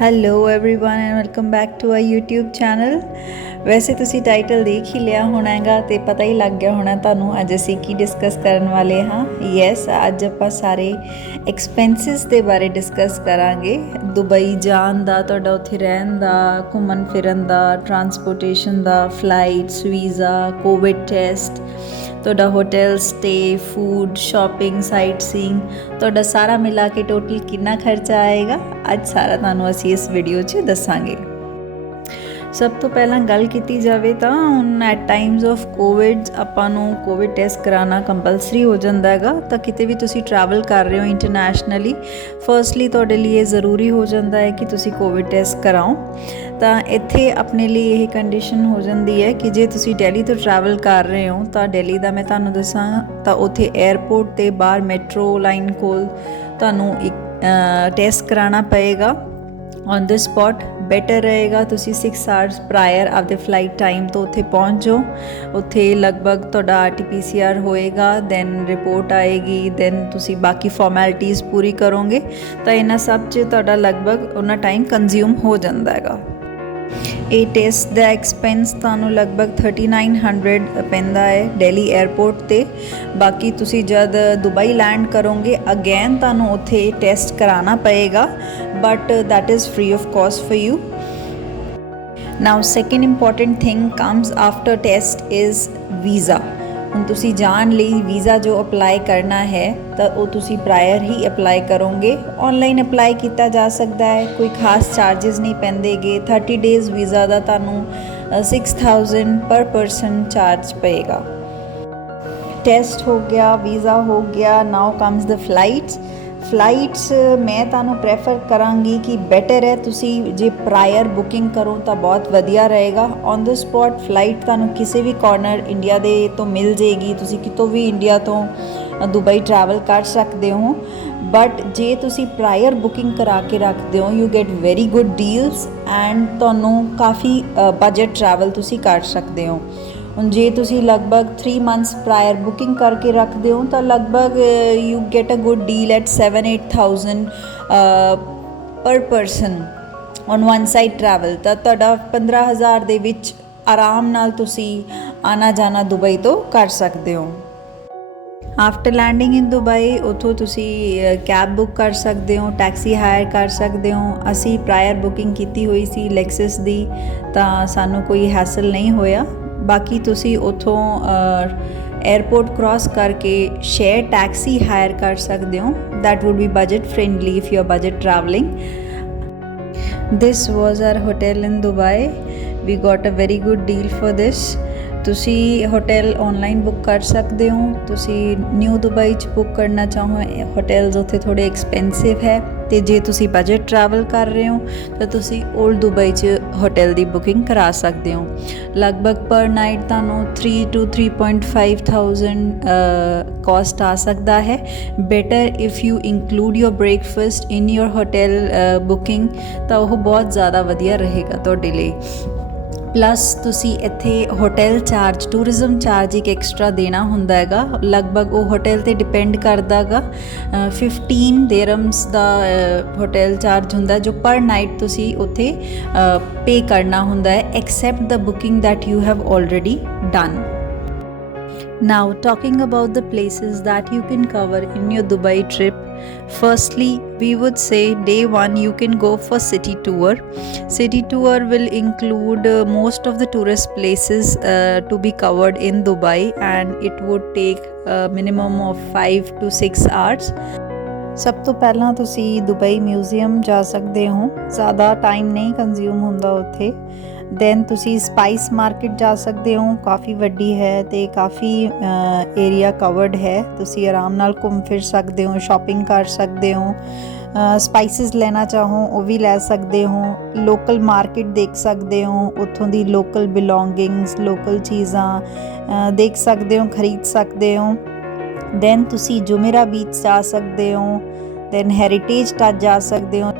Hello everyone and welcome back to our YouTube channel. वैसे तुसी title देख ही लिया होना हैगा तो पता ही लग गया होना तुहानू अज असी की डिस्कस करने वाले हाँ। यस, अज आपां सारे एक्सपेंसिस के बारे डिस्कस करांगे। दुबई जान दा, तुहाडा उत्थे रहन दा, घुम्मन फिरन दा, ट्रांसपोर्टेशन दा, फ्लाइट्स, वीज़ा, कोविड टेस्ट, तुहाडा hotel stay, food, shopping, sight seeing, तुहाडा सारा मिला के टोटल कितना खर्चा आएगा अज सारा तुहानू असी इस वीडियो 'च दसांगे। सब तो पहला गल की जाए तो हुण एट टाइम्स ऑफ कोविड आपां नूं कोविड टेस्ट कराना कंपलसरी हो जाता है। तो किते भी तुसी ट्रैवल कर रहे हो इंटरनैशनली, फर्स्टली तुहाडे लिए ज़रूरी हो जाता है कि तुसी कोविड टेस्ट कराओ। तो इत्थे अपने लिए यही कंडीशन हो जाती है कि जे तुसी दिल्ली तो ट्रैवल कर रहे हो तो दिल्ली का मैं तुहानू दसां तो उत्थे एयरपोर्ट ते बाहर मैट्रो लाइन कोल तुहानू एक टेस्ट कराना पएगा ऑन द स्पॉट। बेटर रहेगा तुसी 6 आवर्स प्रायर आपदे फ्लाइट टाइम तो उत्थे पहुँच जाओ। उत्थे लगभग तुहाडा RT-PCR होएगा, दैन रिपोर्ट आएगी, दैन तुसी बाकी फॉर्मैलिटीज़ पूरी करोगे तो इन्हां सब च तुहाडा लगभग उन्ना टाइम कंज्यूम हो जाता है। ये टेस्ट का एक्सपेंस तुहानू लगभग 3900 पैंदा है दिल्ली एयरपोर्ट ते। बाकी तुसी जब दुबई लैंड करोगे अगैन तुहानू उत्थे टेस्ट कराना पएगा, but that is free of cost for you. Now second important thing comes after test is visa. हुण तुसी जान लई वीज़ा जो अप्लाई करना है तो वो तुसी प्रायर ही अप्लाई करोगे। ऑनलाइन अप्लाई किया जा सकता है, कोई खास चार्जिज नहीं पैंदेगे। 30 डेज़ वीज़ा का तुहानू 6000 पर पर्सन चार्ज पेगा। टेस्ट हो गया, वीज़ा हो गया, नाउ कम्स द फ्लाइट्स मैं तुहानू प्रैफर करांगी कि बेटर है तुसी जे प्रायर बुकिंग करो तो बहुत वधिया रहेगा। ऑन द स्पॉट फ्लाइट तुहानू किसी भी कॉर्नर इंडिया दे तो मिल जाएगी, तुसी कितों भी इंडिया तो दुबई ट्रैवल कर सकते हो। बट जे तुसी प्रायर बुकिंग करा के रखते हो you get very good deals and तुहानू काफ़ी बजट ट्रैवल तुसी कर सकते हो। हुण जे तुसी लगभग 3 मंथ्स प्रायर बुकिंग करके रखते हो तो लगभग you get a good deal at 7-8,000 पर person on one side travel. तो तुहाडा 15,000 दे विच आराम नाल तुसी आना जाना दुबई तो कर सकते हो। आफ्टर लैंडिंग इन दुबई उतों तुसी कैब बुक कर सकते हो, टैक्सी हायर कर सकते हो। असी प्रायर बुकिंग की हुई सी लैक्सस दी तो सानू कोई हैसल नहीं होया। बाकी तुसी उतों एयरपोर्ट क्रॉस करके शेयर टैक्सी हायर कर सकते हो। That would be budget friendly if you are budget travelling. This was our hotel in Dubai, we got a very good deal for this. तुसी होटल ऑनलाइन बुक कर सकते हो। तुसी new Dubai च book करना चाहो होटल्स उत्थे थोड़े एक्सपेंसिव है, तो जे तुसी बजट ट्रैवल कर रहे हो तो तुसी ओल्ड दुबई च होटल की बुकिंग करा सकते हो। लगभग पर नाइट तुहानू 3 to 3,500 कॉस्ट आ सकता है। Better if you include your breakfast in your hotel booking तो वह बहुत ज़्यादा वधिया रहेगा तुहाडे लई। प्लस तुसी इत्थे होटल चार्ज, टूरिज्म चार्ज एक एक्सट्रा देना हुंदा हैगा। लगभग वो होटल ते डिपेंड करदा गा। 15 दिरहम्स दा होटल चार्ज हुंदा जो पर नाइट तुसी उत्थे पे करना हुंदा है, except the booking that you have already done. Now talking about the places that you can cover in your Dubai trip. Firstly, we would say day 1 you can go for city tour. City tour will include most of the tourist places to be covered in Dubai, and it would take a minimum of 5 to 6 hours. सब तो पहला तुसी Dubai museum जा सकते हो, ज़्यादा time नहीं consume हुंदा उत्थे। दैन तुसी स्पाइस मार्केट जा सकते हो, काफ़ी वड्डी है तो काफ़ी एरिया कवर्ड है। तुसी आराम नाल घूम फिर सकते हो, शॉपिंग कर सकते हो। स्पाइसिस लेना चाहो वो भी लै सकते हो। लोकल मार्केट देख सकते हो, उत्थों दी लोकल बिलोंगिंग्स, लोकल चीज़ां देख सकते हो, खरीद सकते हो। दैन तुसी जुमेरा बीच जा सकते हो, दैन हैरीटेज टच जा सकते हो।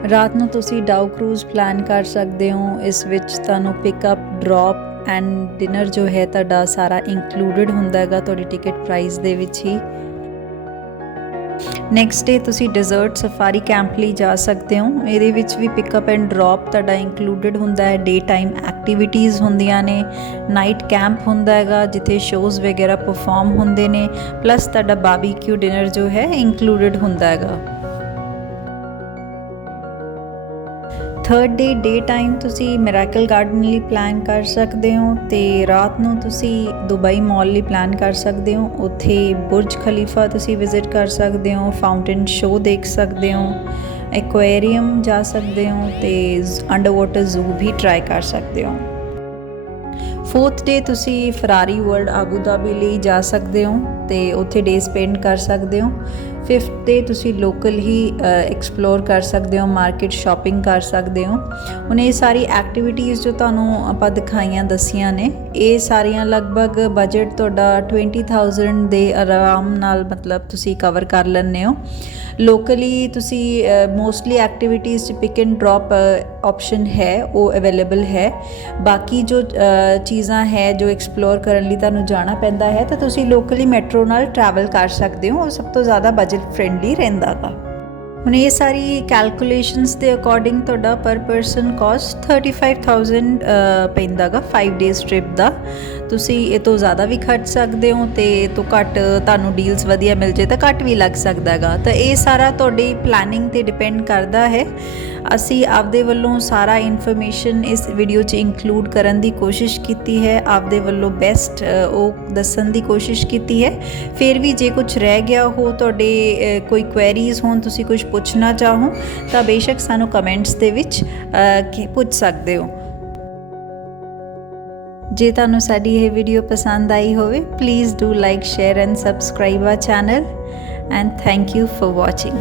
रात ਨੂੰ ਤੁਸੀਂ ਡਾਊ क्रूज़ प्लान कर सकते हो। इस विच तुहानू पिकअप ड्रॉप एंड डिनर जो है तुहाडा सारा इंक्लूडिड हुंदा हैगा तुहाडी टिकट प्राइस दे विच ही। ਨੈਕਸਟ ਡੇ ਤੁਸੀਂ ਡੈਜ਼ਰਟ ਸਫਾਰੀ ਕੈਂਪ ਲਈ ਜਾ ਸਕਦੇ ਹੋ। ਇਹਦੇ ਵਿੱਚ ਵੀ ਪਿਕਅਪ ਐਂਡ ਡ੍ਰੌਪ ਤੁਹਾਡਾ ਇੰਕਲੂਡਡ ਹੁੰਦਾ ਹੈ। ਡੇ ਟਾਈਮ ਐਕਟੀਵਿਟੀਜ਼ ਹੁੰਦੀਆਂ ਨੇ, ਨਾਈਟ ਕੈਂਪ ਹੁੰਦਾ ਹੈਗਾ ਜਿੱਥੇ ਸ਼ੋਜ਼ ਵਗੈਰਾ ਪਰਫਾਰਮ ਹੁੰਦੇ ਨੇ, ਪਲੱਸ ਤੁਹਾਡਾ ਬਾਰਬੀਕਿਊ ਡਿਨਰ ਜੋ ਹੈ ਇੰਕਲੂਡਡ ਹੁੰਦਾ ਹੈਗਾ। ਥਰਡ ਡੇ ਟਾਈਮ ਤੁਸੀਂ ਮਿਰਾਕਲ ਗਾਰਡਨ ਲਈ ਪਲਾਨ ਕਰ ਸਕਦੇ ਹੋ ਤੇ ਰਾਤ ਨੂੰ ਤੁਸੀਂ ਦੁਬਈ ਮਾਲ ਲਈ ਪਲਾਨ ਕਰ ਸਕਦੇ ਹੋ। ਉੱਥੇ ਬੁਰਜ ਖਲੀਫਾ ਤੁਸੀਂ ਵਿਜ਼ਿਟ ਕਰ ਸਕਦੇ ਹੋ, ਫਾਊਂਟੇਨ ਸ਼ੋਅ ਦੇਖ ਸਕਦੇ ਹੋ, ਐਕੁਆਰੀਅਮ ਜਾ ਸਕਦੇ ਹੋ ਤੇ ਅੰਡਰ ਵਾਟਰ ਜ਼ੂ ਵੀ ਟਰਾਈ ਕਰ ਸਕਦੇ ਹੋ। ਫੋਰਥ ਡੇ ਤੁਸੀਂ ਫਰਾਰੀ ਵਰਲਡ ਆਬੂ ਧਾਬੀ ਲਈ ਜਾ ਸਕਦੇ ਹੋ ਤੇ ਉੱਥੇ ਡੇ ਸਪੈਂਡ ਕਰ ਸਕਦੇ ਹੋ। ਫਿਫਥ ਡੇ ਤੁਸੀਂ ਲੋਕਲ ਹੀ ਐਕਸਪਲੋਰ ਕਰ ਸਕਦੇ ਹੋ, ਮਾਰਕੀਟ ਸ਼ਾਪਿੰਗ ਕਰ ਸਕਦੇ ਹੋ। ਹੁਣ ਇਹ ਸਾਰੀ ਐਕਟੀਵਿਟੀਜ਼ ਜੋ ਤੁਹਾਨੂੰ ਆਪਾਂ ਦਿਖਾਈਆਂ ਦੱਸੀਆਂ ਨੇ, ਇਹ ਸਾਰੀਆਂ ਲਗਭਗ ਬਜਟ ਤੁਹਾਡਾ 20,000 ਦੇ ਆਰਾਮ ਨਾਲ ਮਤਲਬ ਤੁਸੀਂ ਕਵਰ ਕਰ ਲੈਂਦੇ ਹੋ। ਲੋਕਲੀ ਤੁਸੀਂ ਮੋਸਟਲੀ ਐਕਟੀਵਿਟੀਜ਼ 'ਚ ਪਿਕ ਐਂਡ ਡ੍ਰੌਪ ਆਪਸ਼ਨ ਹੈ, ਉਹ ਅਵੇਲੇਬਲ ਹੈ। ਬਾਕੀ ਜੋ ਚੀਜ਼ਾਂ ਹੈ ਜੋ ਐਕਸਪਲੋਰ ਕਰਨ ਲਈ ਤੁਹਾਨੂੰ ਜਾਣਾ ਪੈਂਦਾ ਹੈ ਤਾਂ ਤੁਸੀਂ ਲੋਕਲੀ ਮੈਟਰੋ ਨਾਲ ਟਰੈਵਲ ਕਰ ਸਕਦੇ ਹੋ, ਉਹ ਸਭ ਤੋਂ ਜ਼ਿਆਦਾ ਬਜਟ ਫ੍ਰੈਂਡਲੀ ਰਹਿੰਦਾ ਗਾ। ਹੁਣ ਇਹ ਸਾਰੀ ਕੈਲਕੂਲੇਸ਼ਨਸ ਦੇ ਅਕੋਰਡਿੰਗ ਤੁਹਾਡਾ ਪਰ ਪਰਸਨ ਕਾਸਟ 35,000 ਪੈਂਦਾ ਗਾ 5 ਡੇਜ਼ ਟ੍ਰਿਪ ਦਾ। ਤੁਸੀਂ ਇਹ ਤੋਂ ਜ਼ਿਆਦਾ ਵੀ ਖਰਚ ਸਕਦੇ ਹੋ ਤੇ ਇਹ ਤੋਂ ਘੱਟ ਤੁਹਾਨੂੰ ਡੀਲਸ ਵਧੀਆ ਮਿਲ ਜੇ ਤਾਂ ਘੱਟ ਵੀ ਲੱਗ ਸਕਦਾ ਹੈਗਾ। ਤਾਂ ਇਹ ਸਾਰਾ ਤੁਹਾਡੀ ਪਲੈਨਿੰਗ 'ਤੇ ਡਿਪੈਂਡ ਕਰਦਾ ਹੈ। ਅਸੀਂ ਆਪਦੇ ਵੱਲੋਂ ਸਾਰਾ ਇਨਫੋਰਮੇਸ਼ਨ ਇਸ ਵੀਡੀਓ 'ਚ ਇੰਕਲੂਡ ਕਰਨ ਦੀ ਕੋਸ਼ਿਸ਼ ਕੀਤੀ ਹੈ, ਆਪਦੇ ਵੱਲੋਂ ਬੈਸਟ ਉਹ ਦੱਸਣ ਦੀ ਕੋਸ਼ਿਸ਼ ਕੀਤੀ ਹੈ। ਫਿਰ ਵੀ ਜੇ ਕੁਝ ਰਹਿ ਗਿਆ ਹੋ, ਤੁਹਾਡੇ ਕੋਈ ਕੁਐਰੀਜ਼ ਹੋਣ, ਤੁਸੀਂ ਕੁਝ ਪੁੱਛਣਾ ਚਾਹੋ ਤਾਂ ਬੇਸ਼ੱਕ ਸਾਨੂੰ ਕਮੈਂਟਸ ਦੇ ਵਿੱਚ ਪੁੱਛ ਸਕਦੇ ਹੋ। ਜੇ ਤੁਹਾਨੂੰ ਸਾਡੀ ਇਹ ਵੀਡੀਓ ਪਸੰਦ ਆਈ ਹੋਵੇ, please do like, share and subscribe hour channel and thank you for watching.